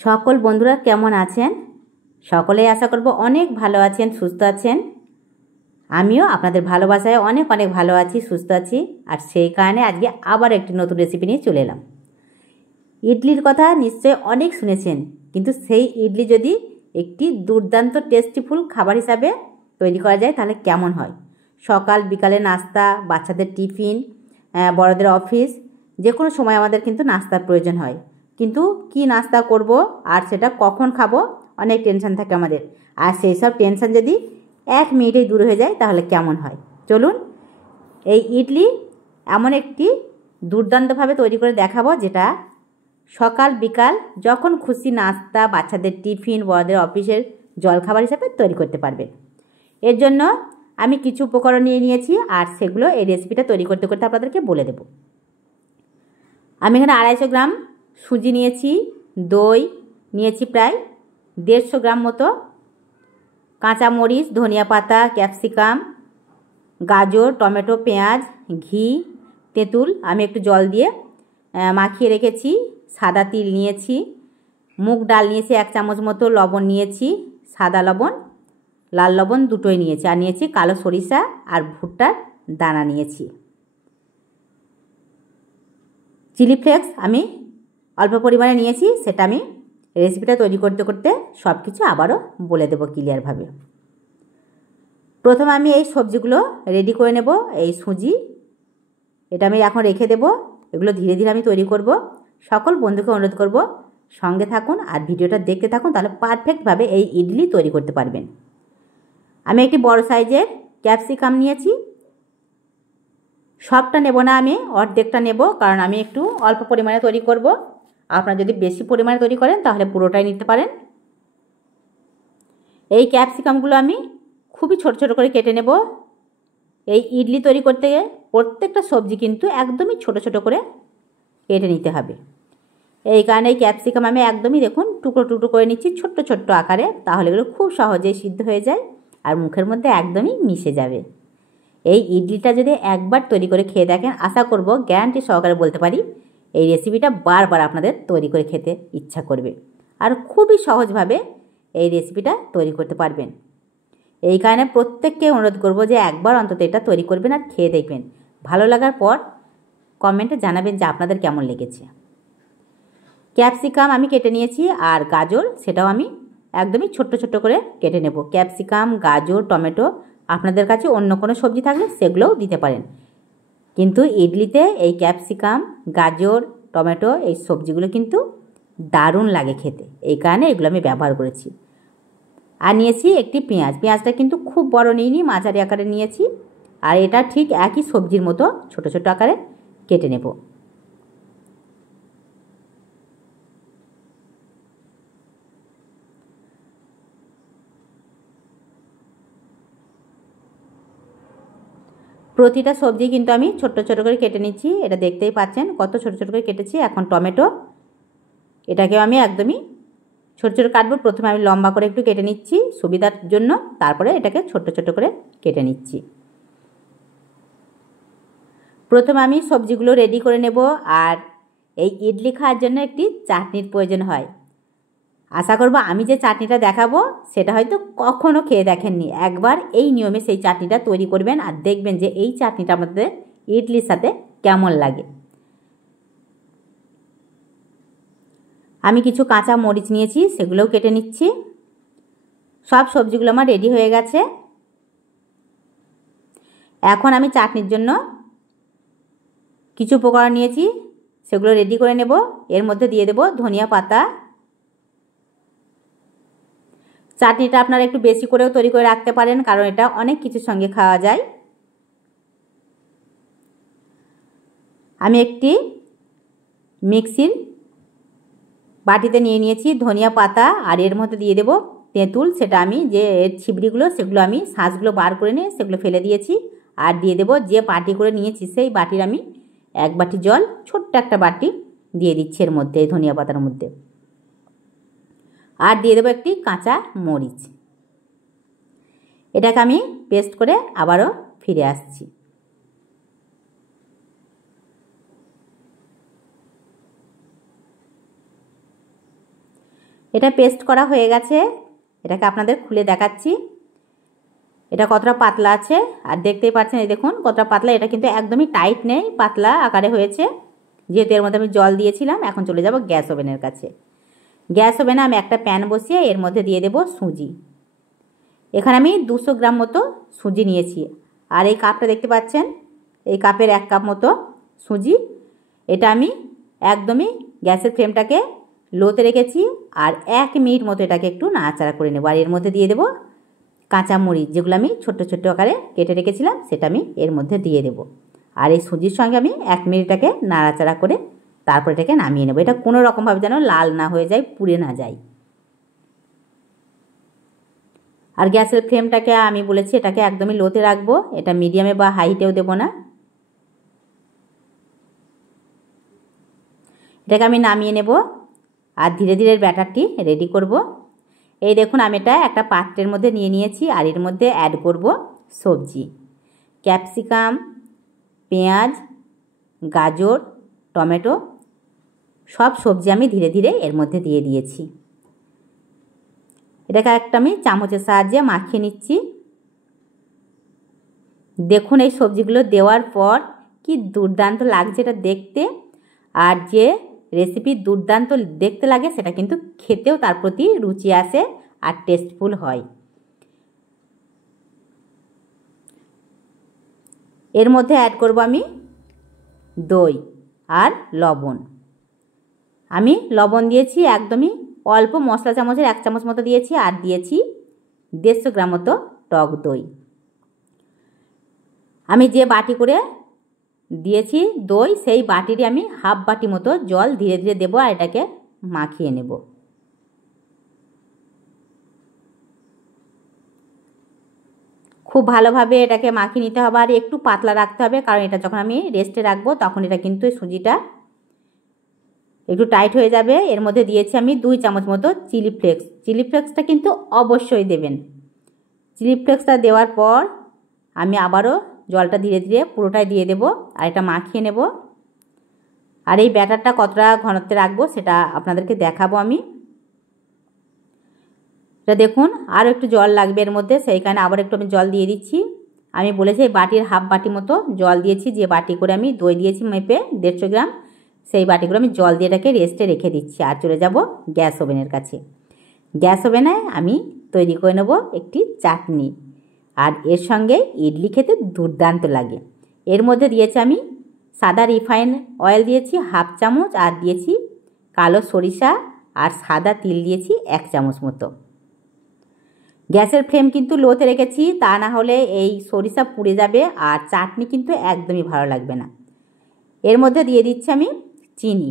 সকল বন্ধুরা কেমন আছেন? সকলেই আশা করব অনেক ভালো আছেন, সুস্থ আছেন। আমিও আপনাদের ভালোবাসায় অনেক অনেক ভালো আছি, সুস্থ আছি। আর সেই কারণে আজকে আবার একটি নতুন রেসিপি নিয়ে চলে এলাম। ইডলির কথা নিশ্চয়ই অনেক শুনেছেন, কিন্তু সেই ইডলি যদি একটি দুর্দান্ত টেস্টিফুল খাবার হিসাবে তৈরি করা যায় তাহলে কেমন হয়। সকাল বিকালে নাস্তা, বাচ্চাদের টিফিন, বড়দের অফিস, যে কোনো সময় আমাদের কিন্তু নাস্তার প্রয়োজন হয়। কিন্তু কি নাস্তা করব আর সেটা কখন খাবো, অনেক টেনশন থাকে আমাদের। আর সেই সব টেনশন যদি 1 মিনিটেই দূর হয়ে যায় তাহলে কেমন হয়। চলুন এই ইডলি এমন একটি দুর্দান্তভাবে তৈরি করে দেখাবো, যেটা সকাল বিকাল যখন খুশি নাস্তা, বাচ্চাদের টিফিন, বড়দের অফিসের জলখাবার হিসাবে তৈরি করতে পারবে। এর জন্য আমি কিছু উপকরণ নিয়ে নিয়েছি, আর সেগুলো এই রেসিপিটা তৈরি করতে করতে আপনাদেরকে বলে দেব। আমি এখানে 250 গ্রাম সুজি নিয়েছি, দই নিয়েছি প্রায় 150 গ্রাম মতো, কাঁচামরিচ, ধনিয়া পাতা, ক্যাপসিকাম, গাজর, টমেটো, পেঁয়াজ, ঘি, তেঁতুল আমি একটু জল দিয়ে মাখিয়ে রেখেছি, সাদা তিল নিয়েছি, মুগ ডাল নিয়েছি 1 চামচ মতো, লবণ নিয়েছি, সাদা লবণ, লাল লবণ দুটোই নিয়েছি, আর নিয়েছি কালো সরিষা আর ভুট্টার দানা নিয়েছি। চিলি ফ্লেক্স আমি অল্প পরিমাণে নিয়েছি, সেটা আমি রেসিপিটা তৈরি করতে করতে সব কিছু আবারও বলে দেবো ক্লিয়ারভাবে। প্রথমে আমি এই সবজিগুলো রেডি করে নেব। এই সুজি এটা আমি এখন রেখে দেব, এগুলো ধীরে ধীরে আমি তৈরি করব। সকল বন্ধুকে অনুরোধ করব সঙ্গে থাকুন আর ভিডিওটা দেখতে থাকুন, তাহলে পারফেক্টভাবে এই ইডলি তৈরি করতে পারবেন। আমি একটি বড় সাইজের ক্যাপসিকাম নিয়েছি, সবটা নেব না, আমি অর্ধেকটা নেব, কারণ আমি একটু অল্প পরিমাণে তৈরি করব। আপনারা যদি বেশি পরিমাণে তৈরি করেন তাহলে পুরোটাই নিতে পারেন। এই ক্যাপসিকামগুলো আমি খুবই ছোট ছোট করে কেটে নেব। এই ইডলি তৈরি করতে গিয়ে প্রত্যেকটা সবজি কিন্তু একদমই ছোট ছোট করে কেটে নিতে হবে। এই কারণে এই ক্যাপসিকাম আমি একদমই দেখুন টুকরো টুকরো করে নিচ্ছি ছোট্ট ছোট্ট আকারে, তাহলে এগুলো খুব সহজেই সিদ্ধ হয়ে যায় আর মুখের মধ্যে একদমই মিশে যাবে। এই ইডলিটা যদি একবার তৈরি করে খেয়ে দেখেন, আশা করব গ্যারান্টি সহকারে বলতে পারি এই রেসিপিটা বারবার আপনাদের তৈরি করে খেতে ইচ্ছা করবে, আর খুবই সহজভাবে এই রেসিপিটা তৈরি করতে পারবেন। এই কারণে প্রত্যেককে অনুরোধ করব যে একবার অন্তত এটা তৈরি করবেন আর খেয়ে দেখবেন। ভালো লাগার পর কমেন্টে জানাবেন যে আপনাদের কেমন লেগেছে। ক্যাপসিকাম আমি কেটে নিয়েছি, আর গাজর সেটাও আমি একদমই ছোট্ট ছোট্ট করে কেটে নেব। ক্যাপসিকাম, গাজর, টমেটো, আপনাদের কাছে অন্য কোনো সবজি থাকলে সেগুলোও দিতে পারেন, কিন্তু ইডলিতে এই ক্যাপসিকাম, গাজর, টমেটো এই সবজিগুলো কিন্তু দারুণ লাগে খেতে, এই কারণে এগুলো আমি ব্যবহার করেছি। আর নিয়েছি একটি পেঁয়াজ, পেঁয়াজটা কিন্তু খুব বড় নিইনি, মাঝারি আকারে নিয়েছি, আর এটা ঠিক একই সবজির মতো ছোট ছোট আকারে কেটে নেব। প্রতিটা সবজি কিন্তু আমি ছোট্ট ছোট করে কেটে নিচ্ছি, এটা দেখতেই পাচ্ছেন কত ছোট ছোট করে কেটেছি। এখন টমেটো, এটাকেও আমি একদমই ছোট ছোট কাটবো। প্রথমে আমি লম্বা করে একটু কেটে নিচ্ছি সুবিধার জন্য, তারপরে এটাকে ছোট ছোট করে কেটে নিচ্ছি। প্রথমে আমি সবজিগুলো রেডি করে নেব। আর এই ইডলি খাওয়ার জন্য একটি চাটনির প্রয়োজন হয়। আশা করব আমি যে চাটনিটা দেখাবো সেটা হয়তো কখনো খেয়ে দেখেননি, একবার এই নিয়মে সেই চাটনিটা তৈরি করবেন আর দেখবেন যে এই চাটনিটা আমাদের ইডলির সাথে কেমন লাগে। আমি কিছু কাঁচা মরিচ নিয়েছি, সেগুলোও কেটে নিচ্ছি। সব সবজিগুলো আমার রেডি হয়ে গেছে। এখন আমি চাটনির জন্য কিছু উপকরণ নিয়েছি, সেগুলো রেডি করে নেব। এর মধ্যে দিয়ে দেব ধনিয়া পাতা। চাটনিটা আপনারা একটু বেশি করেও তৈরি করে রাখতে পারেন, কারণ এটা অনেক কিছুর সঙ্গে খাওয়া যায়। আমি একটি মিক্সির বাটিতে নিয়ে নিয়েছি ধনিয়া পাতা, আর এর মধ্যে দিয়ে দেব তেঁতুল। সেটা আমি যে এর ছিবড়িগুলো সেগুলো আমি শাঁসগুলো বার করে নিয়ে সেগুলো ফেলে দিয়েছি। আর দিয়ে দেব যে বাটি করে নিয়েছি সেই বাটির আমি 1 বাটি জল, ছোট্ট একটা বাটি দিয়ে দিচ্ছি এর মধ্যে, এই ধনিয়া পাতার মধ্যে। আর দিয়ে দেবো একটি কাঁচা মরিচ। এটাকে আমি পেস্ট করে আবারও ফিরে আসছি। এটা পেস্ট করা হয়ে গেছে। এটাকে আপনাদের খুলে দেখাচ্ছি এটা কতটা পাতলা আছে। আর দেখতেই পাচ্ছেন এই দেখুন কতটা পাতলা। এটা কিন্তু একদমই টাইট নেই, পাতলা আকারে হয়েছে। যেহেতু এর মধ্যে আমি জল দিয়েছিলাম। এখন চলে যাব গ্যাস ওভেনের কাছে। গ্যাস ওভেনে আমি একটা প্যান বসিয়ে এর মধ্যে দিয়ে দেব সুজি। এখানে আমি 200 গ্রাম মতো সুজি নিয়েছি। আর এই কাপটা দেখতে পাচ্ছেন, এই কাপের 1 কাপ মতো সুজি। এটা আমি একদমই গ্যাসের ফ্লেমটাকে লোতে রেখেছি। আর 1 মিনিট মতো এটাকে একটু নাড়াচাড়া করে নেব। আর এর মধ্যে দিয়ে দেব কাঁচামরিচ, যেগুলো আমি ছোট্ট ছোট্ট আকারে কেটে রেখেছিলাম, সেটা আমি এর মধ্যে দিয়ে দেব। আর এই সুজির সঙ্গে আমি 1 মিনিটটাকে নাড়াচাড়া করে তারপর এটাকে নামিয়ে নেব। এটা কোনো রকমভাবে যেন লাল না হয়ে যায়, পুড়ে না যায়। আর গ্যাসের ফ্লেমটাকে আমি বলেছি এটাকে একদমই লোতে রাখবো। এটা মিডিয়ামে বা হাইটেও দেব না। এটাকে আমি নামিয়ে নেব আর ধীরে ধীরে ব্যাটারটি রেডি করব। এই দেখুন আমি এটা একটা পাত্রের মধ্যে নিয়ে নিয়েছি। আর এর মধ্যে অ্যাড করব সবজি, ক্যাপসিকাম, পেঁয়াজ, গাজর, টমেটো, সব সবজি আমি ধীরে ধীরে এর মধ্যে দিয়ে দিয়েছি। এটাকে একটা আমি চামচের সাহায্যে মাখিয়ে নিচ্ছি। দেখুন এই সবজিগুলো দেওয়ার পর কি দুর্দান্ত লাগছে এটা দেখতে। আর যে রেসিপি দুর্দান্ত দেখতে লাগে সেটা কিন্তু খেতেও তার প্রতি রুচি আসে আর টেস্টফুল হয়। এর মধ্যে অ্যাড করব আমি দই আর লবণ। আমি লবণ দিয়েছি একদমই অল্প, মশলা চামচের 1 চামচ মতো দিয়েছি। আর দিয়েছি 150 গ্রাম মতো টক দই। আমি যে বাটি করে দিয়েছি দই, সেই বাটিরই আমি হাফ বাটি মতো জল ধীরে ধীরে দেবো আর এটাকে মাখিয়ে নেব। খুব ভালোভাবে এটাকে মাখিয়ে নিতে হবে। আর একটু পাতলা রাখতে হবে, কারণ এটা যখন আমি রেস্টে রাখবো তখন এটা কিন্তু সুজিটা একটু টাইট হয়ে যাবে। এর মধ্যে দিয়েছি আমি 2 চামচ মতো চিলি ফ্লেক্স। চিলি ফ্লেক্সটা কিন্তু অবশ্যই দেবেন। চিলি ফ্লেক্সটা দেওয়ার পর আমি আবারও জলটা ধীরে ধীরে পুরোটাই দিয়ে দেব আর এটা মাখিয়ে নেব। আর এই ব্যাটারটা কতটা ঘনত্বে রাখবো সেটা আপনাদেরকে দেখাবো আমি। এটা দেখুন আরও একটু জল লাগবে এর মধ্যে, সেই কারণে আবার একটু আমি জল দিয়ে দিচ্ছি। আমি বলেছি এই বাটির হাফ বাটি মতো জল দিয়েছি। যে বাটি করে আমি দই দিয়েছি মেপে 150 গ্রাম, সেই বাটিগুলো আমি জল দিয়ে এটাকে রেস্টে রেখে দিচ্ছি। আর চলে যাব গ্যাস ওভেনের কাছে। গ্যাস ওভেনে আমি তৈরি করে নেব একটি চাটনি। আর এর সঙ্গে ইডলি খেতে দুর্দান্ত লাগে। এর মধ্যে দিয়েছি আমি সাদা রিফাইন অয়েল দিয়েছি হাফ চামচ। আর দিয়েছি কালো সরিষা আর সাদা তিল দিয়েছি 1 চামচ মতো। গ্যাসের ফ্লেম কিন্তু লোতে রেখেছি, তা না হলে এই সরিষা পুড়ে যাবে আর চাটনি কিন্তু একদমই ভালো লাগবে না। এর মধ্যে দিয়ে দিচ্ছি আমি চিনি।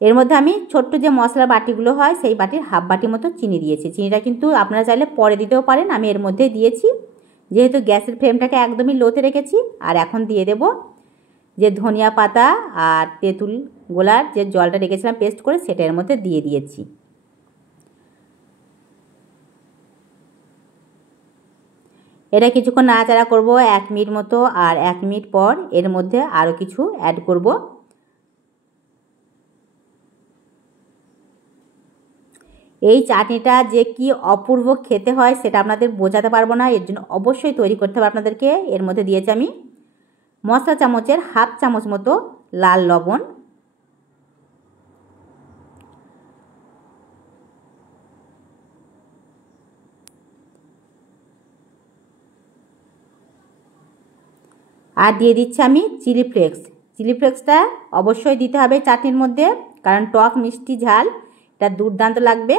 এর মধ্যে আমি ছোট্ট যে মশলার বাটিগুলো হয় সেই বাটির হাফ বাটি মতো চিনি দিয়েছি। চিনিটা কিন্তু আপনারা চাইলে পরে দিতেও পারেন, আমি এর মধ্যেই দিয়েছি যেহেতু গ্যাসের ফ্লেমটাকে একদমই লোতে রেখেছি। আর এখন দিয়ে দেব যে ধনিয়া পাতা আর তেঁতুল গোলার যে জলটা রেখেছিলাম পেস্ট করে, সেটা এর মধ্যে দিয়ে দিয়েছি। এটা কিছুক্ষণ নাড়াচাড়া করব 1 মিনিট মতো। আর 1 মিনিট পর এর মধ্যে আরও কিছু অ্যাড করব। এই চাটনিটা যে কি অপূর্ব খেতে হয় সেটা আপনাদের বোঝাতে পারবো না। এর জন্য অবশ্যই তৈরি করতে হবে আপনাদেরকে। এর মধ্যে দিয়েছি আমি মশলা চামচের হাফ চামচ মতো লাল লবণ। আর দিয়ে দিচ্ছি আমি চিলি ফ্লেক্স। চিলি ফ্লেক্সটা অবশ্যই দিতে হবে চাটনির মধ্যে, কারণ টক মিষ্টি ঝাল এটা দুর্দান্ত লাগবে।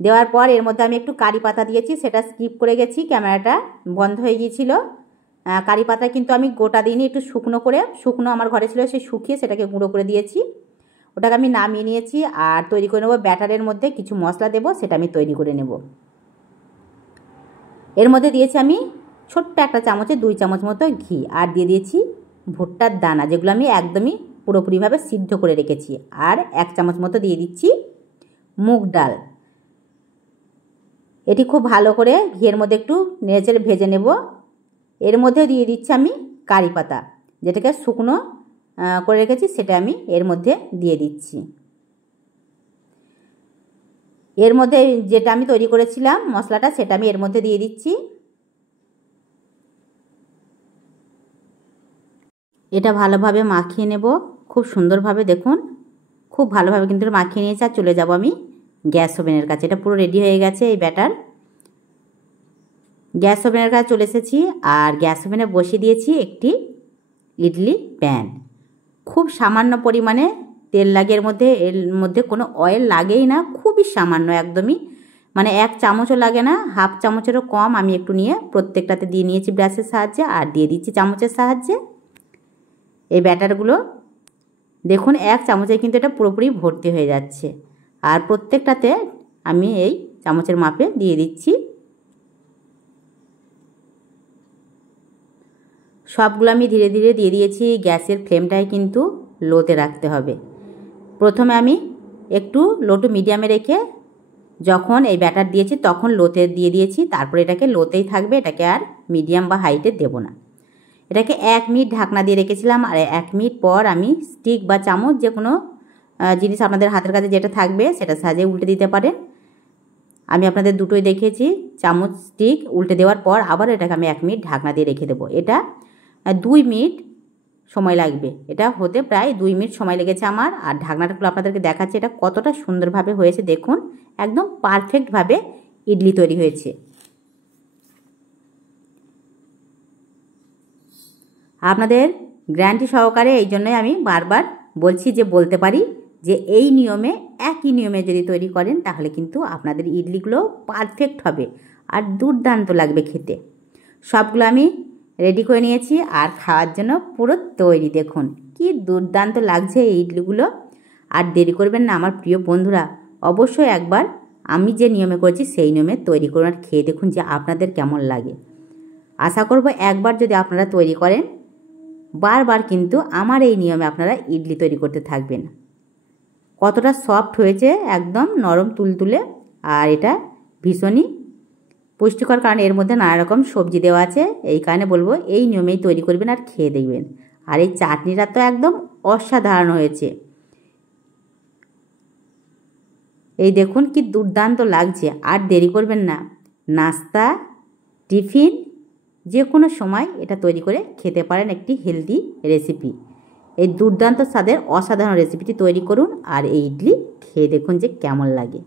দেওয়ার পর এর মধ্যে আমি একটু কারি পাতা দিয়েছি, সেটা স্কিপ করে গেছি, ক্যামেরাটা বন্ধ হয়ে গিয়েছিল। কারি পাতা কিন্তু আমি গোটা দিইনি, একটু শুকনো করে, শুকনো আমার ঘরে ছিল সে শুকিয়ে সেটাকে গুঁড়ো করে দিয়েছি। ওটাকে আমি নামিয়ে নিয়েছি আর তৈরি করে নেব। ব্যাটারের মধ্যে কিছু মশলা দেব, সেটা আমি তৈরি করে নেব। এর মধ্যে দিয়েছি আমি ছোট্ট একটা চামচে 2 চামচ মতো ঘি। আর দিয়ে দিয়েছি ভুট্টার দানা, যেগুলো আমি একদমই পুরোপুরিভাবে সিদ্ধ করে রেখেছি। আর 1 চামচ মতো দিয়ে দিচ্ছি মুগ ডাল। এটি খুব ভালো করে ঘিয়ের মধ্যে একটু নেড়েচেড়ে ভেজে নেব। এর মধ্যে দিয়ে দিচ্ছি আমি কারি পাতা, যেটাকে শুকনো করে রেখেছি, সেটা আমি এর মধ্যে দিয়ে দিচ্ছি। এর মধ্যে যেটা আমি তৈরি করেছিলাম মশলাটা সেটা আমি এর মধ্যে দিয়ে দিচ্ছি। এটা ভালোভাবে মাখিয়ে নেব খুব সুন্দরভাবে। দেখুন খুব ভালোভাবে কিন্তু মাখিয়ে নিয়েছি। আর চলে যাব আমি গ্যাস ওভেনের কাছে। এটা পুরো রেডি হয়ে গেছে এই ব্যাটার। গ্যাস ওভেনের কাছে চলে এসেছি আর গ্যাস ওভেনে বসিয়ে দিয়েছি একটি ইডলি প্যান। খুব সামান্য পরিমাণে তেল লাগে এর মধ্যে কোনো অয়েল লাগেই না, খুবই সামান্য, একদমই মানে 1 চামচও লাগে না, হাফ চামচেরও কম আমি একটু নিয়ে প্রত্যেকটাতে দিয়ে নিয়েছি ব্রাশের সাহায্যে আর দিয়ে দিচ্ছি চামচের সাহায্যে এই ব্যাটারগুলো। দেখুন 1 চামচে কিন্তু এটা পুরোপুরি ভর্তি হয়ে যাচ্ছে আর প্রত্যেকটাতে আমি এই চামচের মাপে দিয়ে দিচ্ছি। সবগুলো আমি ধীরে ধীরে দিয়ে দিয়েছি। গ্যাসের ফ্লেমটাই কিন্তু লোতে রাখতে হবে। প্রথমে আমি একটু লো টু মিডিয়ামে রেখে যখন এই ব্যাটার দিয়েছি তখন লোতে দিয়ে দিয়েছি, তারপরে এটাকে লোতেই থাকবে, এটাকে আর মিডিয়াম বা হাইটে দেব না। এটাকে 1 মিনিট ঢাকনা দিয়ে রেখেছিলাম আর 1 মিনিট পর আমি স্টিক বা চামচ যে কোনো জিনিস আপনাদের হাতের কাছে যেটা থাকবে সেটা সাজিয়ে উল্টে দিতে পারেন। আমি আপনাদের দুটোই দেখিয়েছি। চামচ স্টিক উল্টে দেওয়ার পর আবার এটাকে আমি 1 মিনিট ঢাকনা দিয়ে রেখে দেবো। এটা 2 মিনিট সময় লাগবে। এটা হতে প্রায় 2 মিনিট সময় লেগেছে আমার। আর ঢাকনাটা খুলে আপনাদেরকে দেখাচ্ছি এটা কতটা সুন্দরভাবে হয়েছে। দেখুন একদম পারফেক্টভাবে ইডলি তৈরি হয়েছে। আপনাদের গ্যারান্টি সহকারে এই জন্যই আমি বারবার বলছি যে বলতে পারি যে এই নিয়মে, একই নিয়মে যদি তৈরি করেন তাহলে কিন্তু আপনাদের ইডলিগুলো পারফেক্ট হবে আর দুর্দান্ত লাগবে খেতে। সবগুলো আমি রেডি করে নিয়েছি আর খাওয়ার জন্য পুরো তৈরি। দেখুন কি দুর্দান্ত লাগছে এই ইডলিগুলো। আর দেরি করবেন না আমার প্রিয় বন্ধুরা, অবশ্যই একবার আমি যে নিয়মে করেছি সেই নিয়মে তৈরি করুন আর খেয়ে দেখুন যে আপনাদের কেমন লাগে। আশা করব একবার যদি আপনারা তৈরি করেন বারবার কিন্তু আমার এই নিয়মে আপনারা ইডলি তৈরি করতে থাকবেন। কতটা সফট হয়েছে, একদম নরম তুলতুলে। আর এটা ভীষণই পুষ্টিকর, কারণ এর মধ্যে নানা রকম সবজি দেওয়া আছে। এই কারণে বলবো এই নিয়মেই তৈরি করবেন আর খেয়ে দেখবেন। আর এই চাটনিটা তো একদম অসাধারণ হয়েছে। এই দেখুন কি দুর্দান্ত লাগছে। আর দেরি করবেন না, নাস্তা, টিফিন যে কোনো সময় এটা তৈরি করে খেতে পারেন। একটি হেলদি রেসিপি। এই দুর্দান্ত স্বাদের অসাধারণ রেসিপিটি তৈরি করুন আর এই ইডলি খেয়ে দেখুন যে কেমন লাগে।